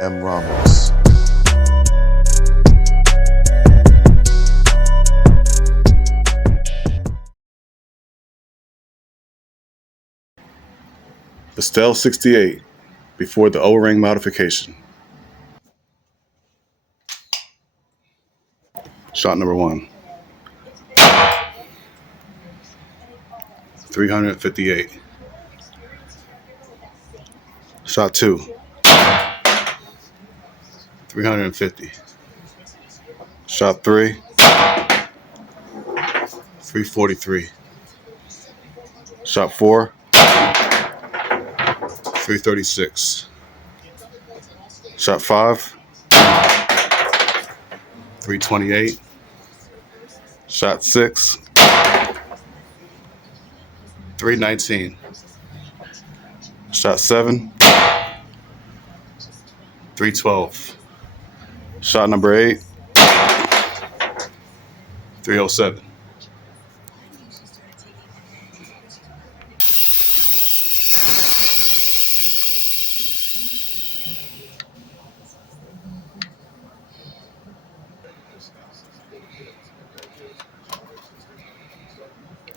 mramos. Pistelle 68 before the O-ring modification. Shot number 1. 358. Shot 2. 350. Shot 3. 343. Shot 4. 336. Shot 5. 328. Shot 6. 319. Shot 7. 312. Shot number 8. 307.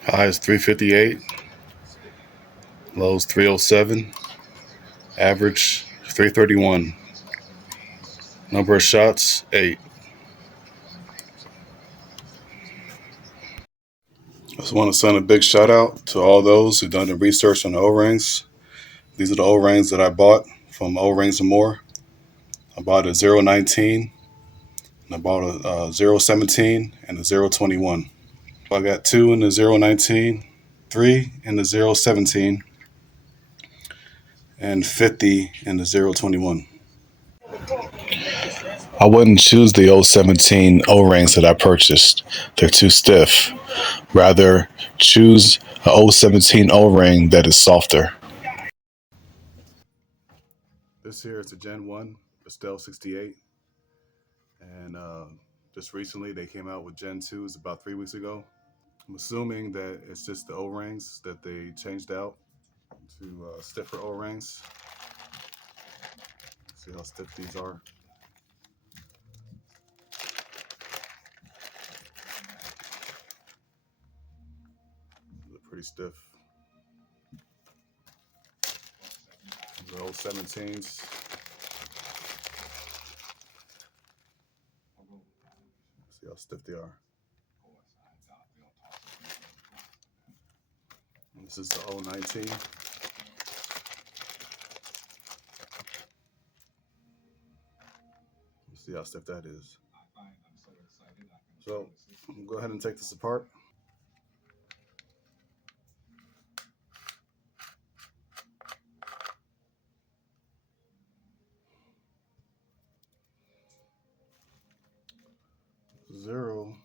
High is 358. Low is 307. Average 331. Number of shots 8. I just want to send a big shout out to all those who've done the research on the O-rings. These are the O-rings that I bought from O-Rings and More. I bought a 019, and I bought a 017 and a 021. I got 2 in the 019, 3 in the 017, and 50 in the 021. I wouldn't choose the 017 O-rings that I purchased. They're too stiff. Rather, choose a 017 O-ring that is softer. This here is the Gen 1 Pistelle 68. And just recently they came out with Gen 2s about 3 weeks ago. I'm assuming that it's just the O-rings that they changed out to stiffer O-rings. See how stiff these are. They're pretty stiff. These are old 17s. See how stiff they are. And this is the 019. See how stiff that is. So I'm gonna go ahead and take this apart. Zero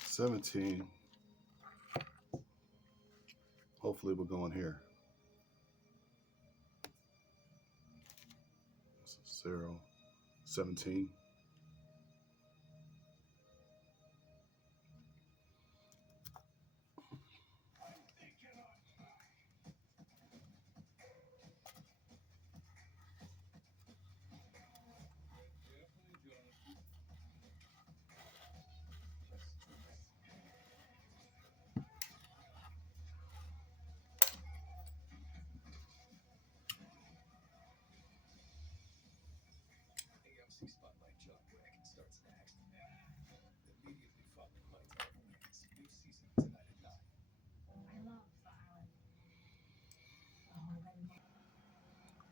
17. Hopefully we're going here. This is 017.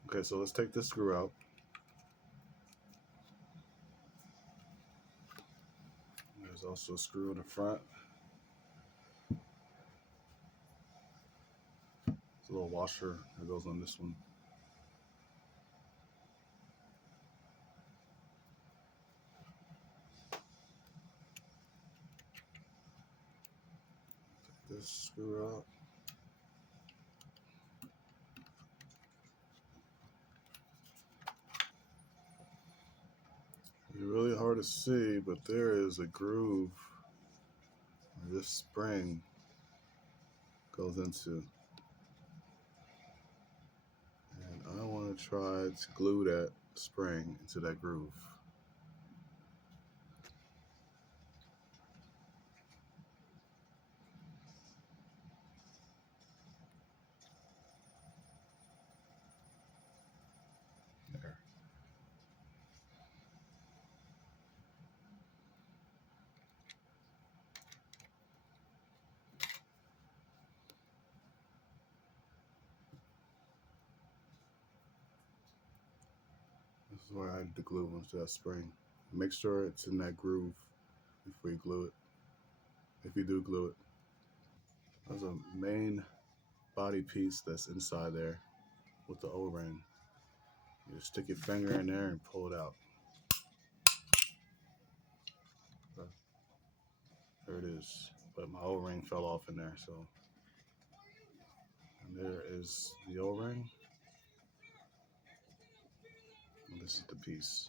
Okay, so let's take this screw out. There's also a screw in the front. There's a little washer that goes on this one. Take this screw out. It's really hard to see, but there is a groove where this spring goes into. And I want going to try to glue that spring into that groove. There. This is where I added the glue into that spring. Make sure it's in that groove before you glue it, if you do glue it. There's a main body piece that's inside there with the O-ring. You just stick your finger in there and pull it out. There it is. But my O-ring fell off in there, so. And there is the O-ring. And this is the piece.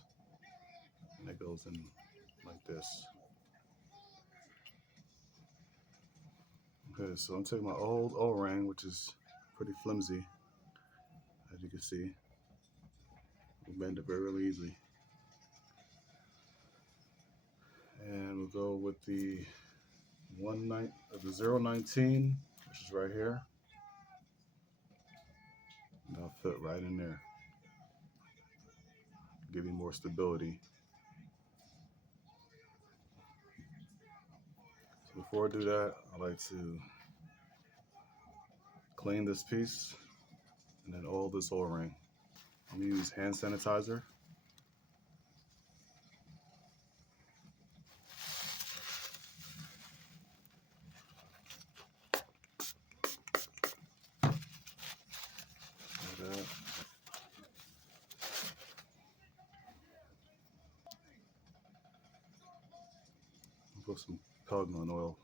And it goes in like this. Okay, so I'm taking my old O-ring, which is pretty flimsy, as you can see. We bend it very easily. And we'll go with the 019, which is right here. And that'll fit right in there. Give you more stability. So before I do that, I like to clean this piece and then oil this O-ring. I'm gonna use hand sanitizer. Like that. Put some Pelgon oil.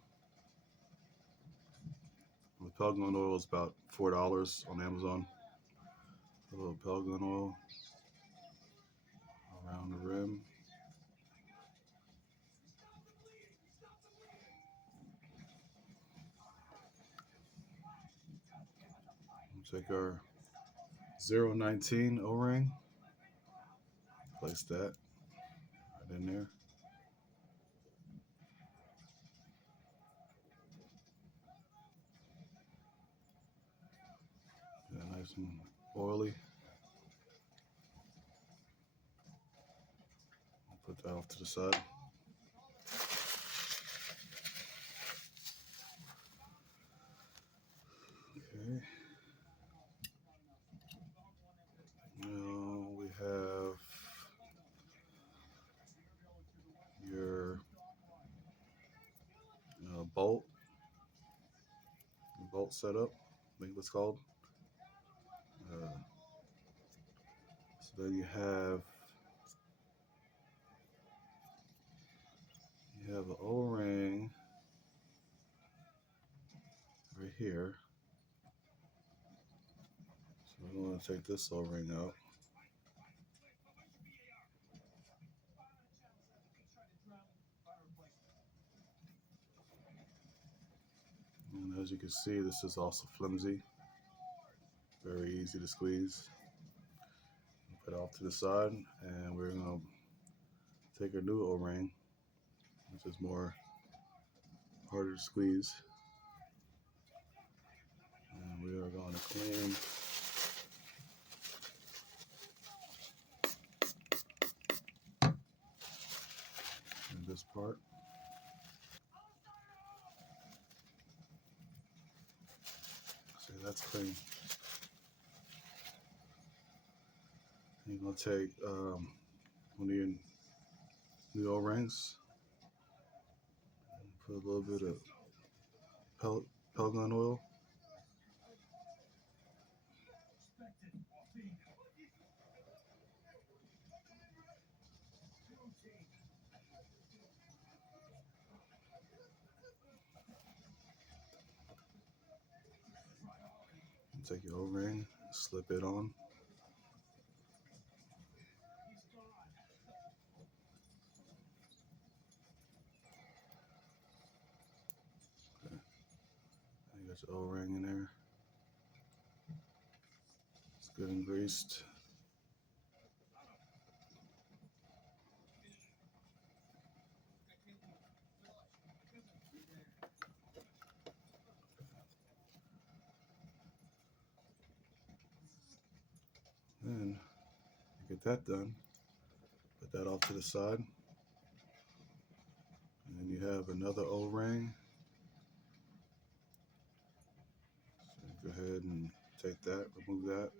The Pelgon oil is about $4 on Amazon. A little Pelgon oil around the rim. We'll take our 019 O-ring, place that right in there. Get it nice and oily. Put that off to the side. Okay. Now we have your bolt setup, I think it's called. So then you have an O-ring right here. So we're going to take this O-ring out. And as you can see, this is also flimsy. Very easy to squeeze. Put it off to the side, and we're going to take our new O-ring, which is harder to squeeze. And we are going to clean this part. See, that's clean. You're going to take one of your new O-rings, put a little bit of Pelgon oil. Take your O-ring, slip it on. Okay. You got your O-ring in there. It's good and greased. get that done, put that off to the side. And then you have another O-ring. So go ahead and take that, remove that.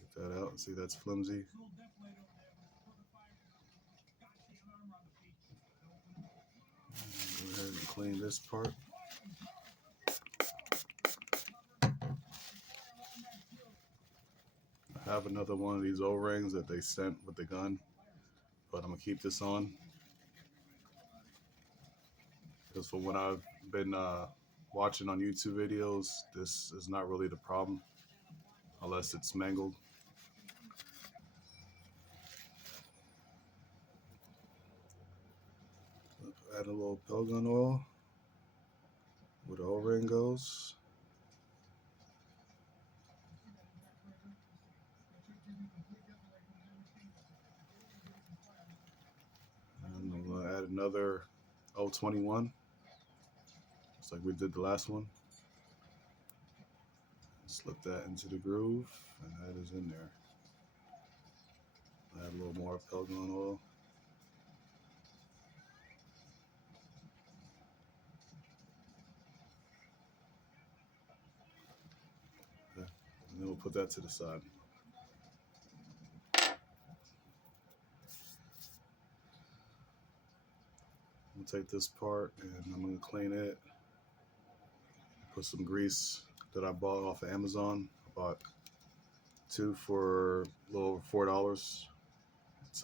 Get that out. See, that's flimsy. Go ahead and clean this part. I have another one of these O-rings that they sent with the gun, but I'm gonna keep this on because from what I've been watching on YouTube videos, this is not really the problem unless it's mangled. Add a little Airgun oil where the O-ring goes. And I'm going to add another 021, just like we did the last one. Slip that into the groove, and that is in there. Add a little more Airgun oil. Okay. And then we'll put that to the side. I'm going to take this part and I'm going to clean it. Put some grease that I bought off of Amazon. I bought 2 for a little over $4.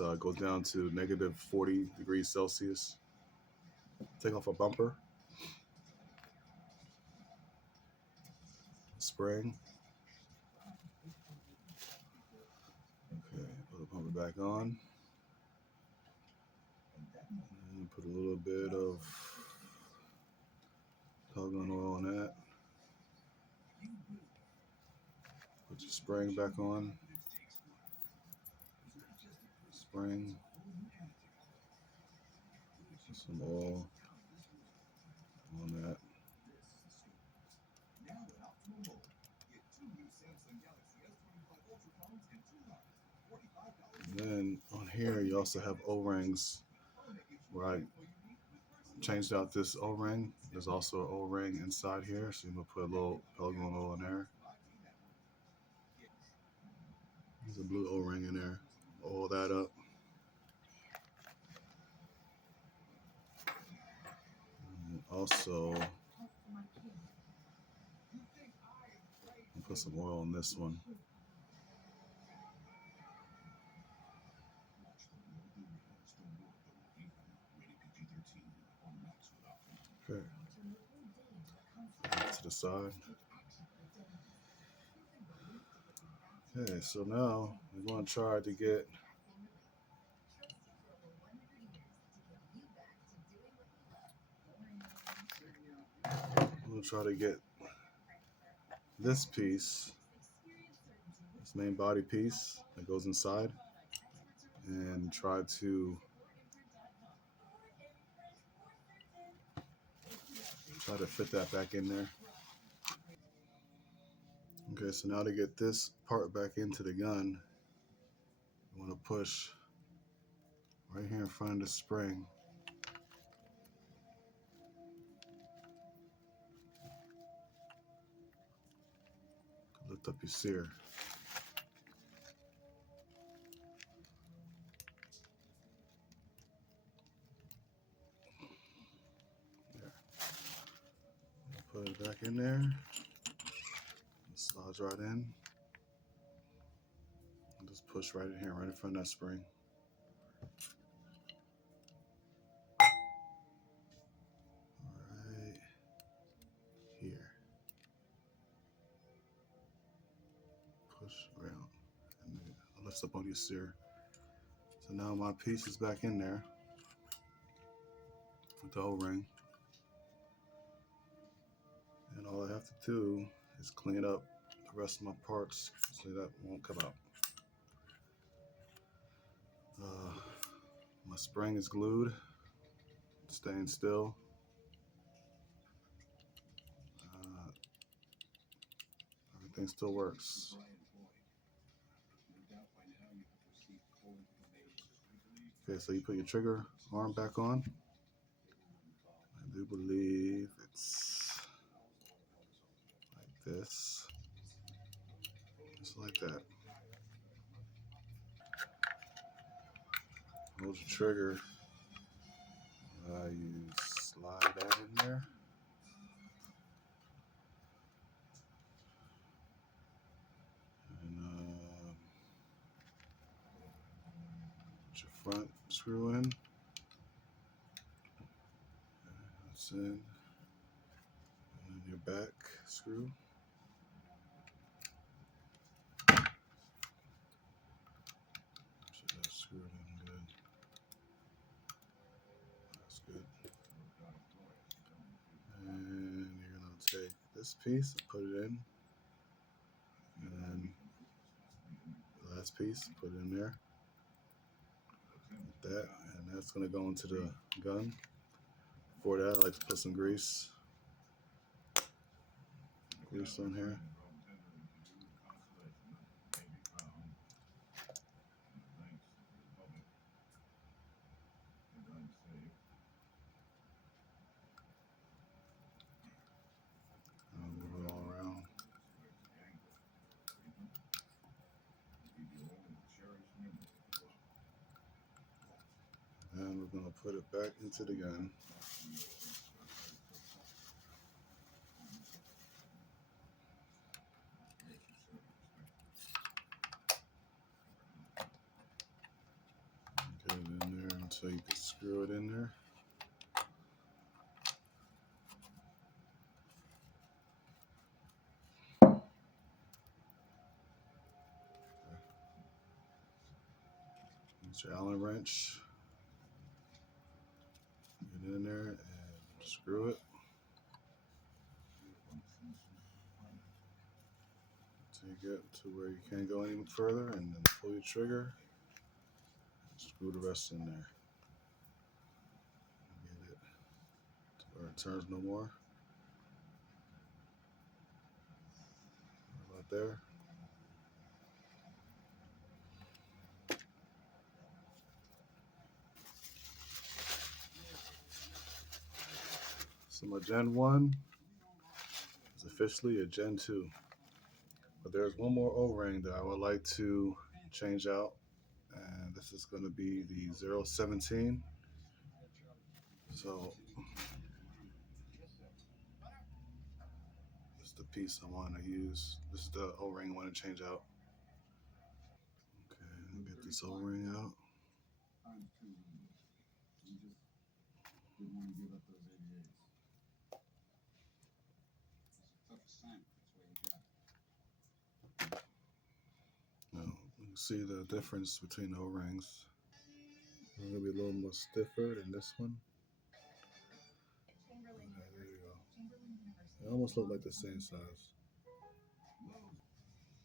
It goes down to negative 40 degrees Celsius. Take off a bumper. Spring. Okay, put the bumper back on. And put a little bit of Airgun oil on that. Put your spring back on. Spring. Put some oil on that. And then on here you also have O-rings where I changed out this O-ring. There's also an O-ring inside here, so I'm gonna put a little Airgun oil in there. There's a blue O-ring in there. Oil that up. And also, put some oil on this one. Okay. To the side. Okay, so now we're going to try to get this piece, this main body piece that goes inside, and try to fit that back in there. Okay, so now to get this part back into the gun, you want to push right here in front of the spring. Lift up your sear. There. Put it back in there. It slides right in. And just push right in here, right in front of that spring. Right here. Push around. And then it lifts up on your sear. So now my piece is back in there with the O-ring. And all I have to do is clean up the rest of my parts so that won't come out. My spring is glued, staying still. everything still works. Okay, so you put your trigger arm back on. I do believe it's like this, just like that. Hold your trigger. You slide that in there. And put your front screw in. That's in. And your back screw. Should have screwed in good. That's good. And you're gonna take this piece and put it in. And then the last piece, put it in there. Like that. And that's gonna go into the gun. Before that, I like to put some grease. Grease on here. I'll move it all around. And we're gonna put it back into the gun. Get it in there until you can screw it in there. Get your Allen wrench. Get in there and screw it. Until you get to where you can't go any further, and then pull your trigger. And screw the rest in there. Get it to where it turns no more. About there. So my Gen 1 is officially a Gen 2. But there's one more O-ring that I would like to change out. And this is going to be the 017. So this is the piece I want to use. This is the O-ring I want to change out. Okay, get this O-ring out. Now, you can see the difference between the O-rings. It's going to be a little more stiffer than this one. Okay, there you go. They almost look like the same size.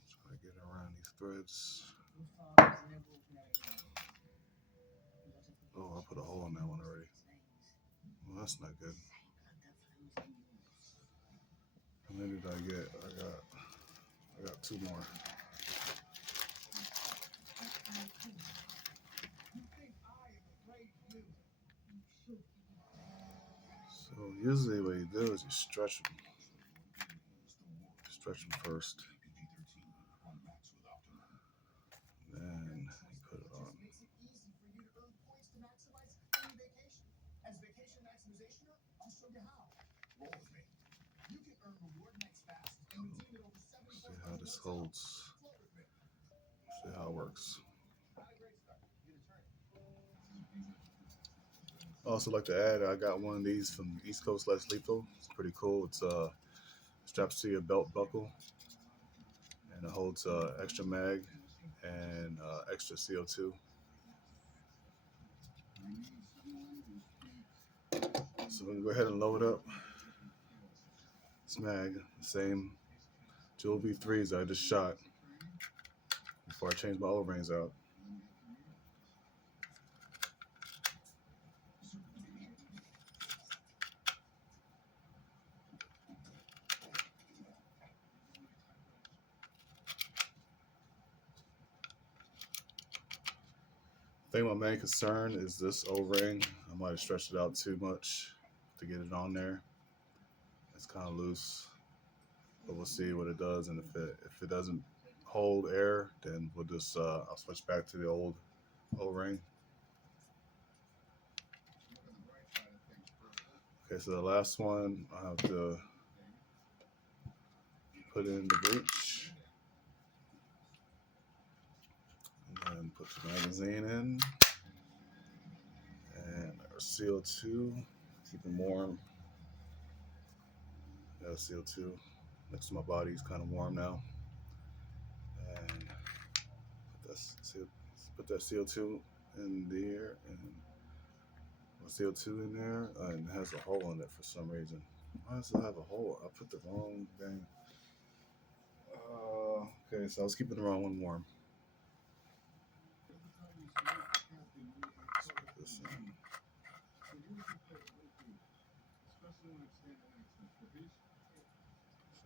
Try to get around these threads. Oh, I put a hole in that one already. Well, that's not good. How many did I get? I got 2 more. So usually what you do is you stretch them. Stretch them first. Then you put it on. See how this holds. See how it works. I also like to add, I got one of these from East Coast Less Lethal. It's pretty cool. It's straps to your belt buckle, and it holds extra mag and extra CO2. So we're gonna go ahead and load up this mag, the same Jewel V3s I just shot before I changed my O-rings out. I think my main concern is this O-ring. I might have stretched it out too much to get it on there. It's kind of loose, but we'll see what it does. And if it doesn't hold air, then we'll just I'll switch back to the old O-ring. Okay, so the last one I have to put in the breech and then put the magazine in and our CO2, keep them warm. Got CO2 next to my body is kind of warm now, and put that CO2 in there and CO2 in there, and it has a hole in it for some reason. Why does it have a hole? I put the wrong thing. Okay, so I was keeping the wrong one warm. Let's put this in. So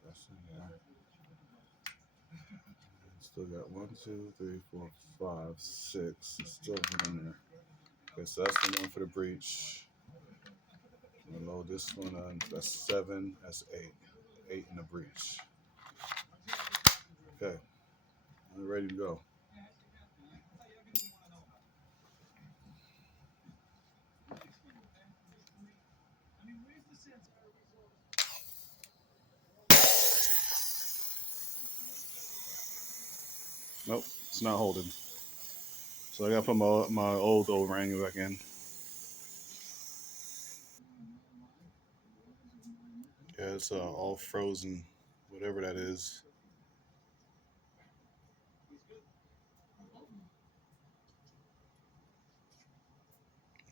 that's in there. Still got 1, 2, 3, 4, 5, 6. Still in there. Okay, so that's the one for the breech. I'm gonna load this one on. That's 7. That's 8. 8 in the breech. Okay, I'm ready to go. Nope, it's not holding. So I gotta put my old O-ring back in. Yeah, it's all frozen, whatever that is.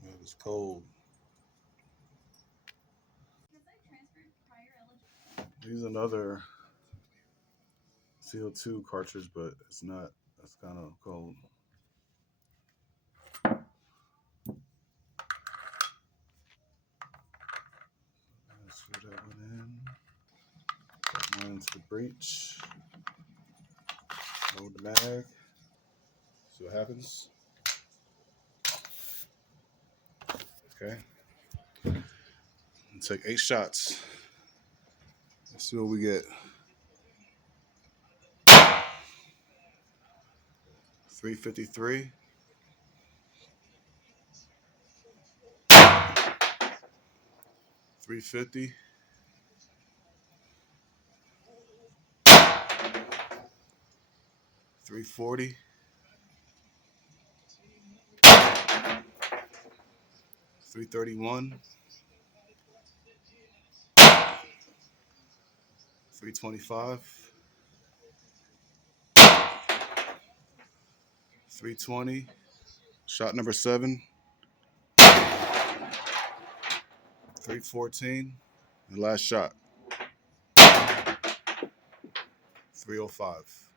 It was cold. Use another CO2 cartridge, but it's not. That's kind of cold. Screw that one in. Put mine into the breech. Load the mag. See what happens. Okay. Take 8 shots. Let's see what we get. 353. 350. 340. 331. 325. 320. Shot number 7. 314. The last shot. 305.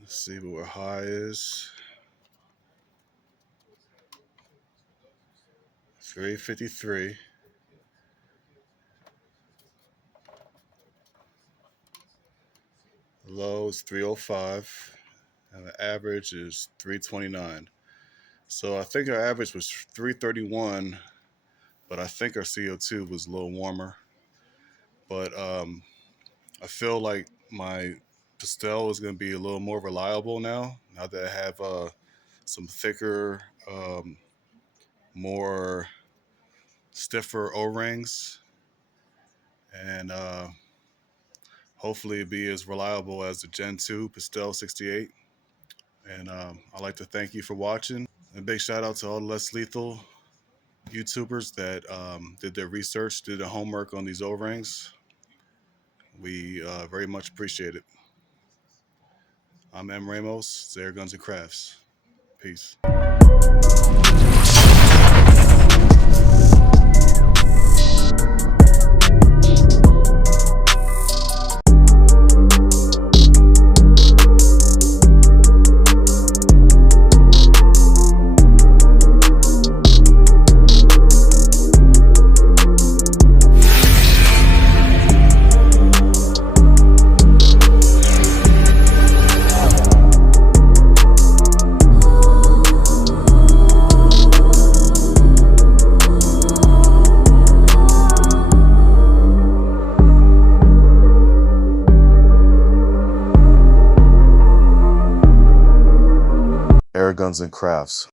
Let's see what our high is. 353. Low is 305. And the average is 329. So I think our average was 331, but I think our CO2 was a little warmer. But I feel like my Pistelle is going to be a little more reliable now that I have some thicker, more stiffer O-rings, and hopefully be as reliable as the Gen 2 Pistelle 68. And I'd like to thank you for watching. A big shout out to all the less lethal YouTubers that did their research, did their homework on these O-rings. We very much appreciate it. I'm mramos, Airguns and Crafts. Peace. Airguns and Crafts.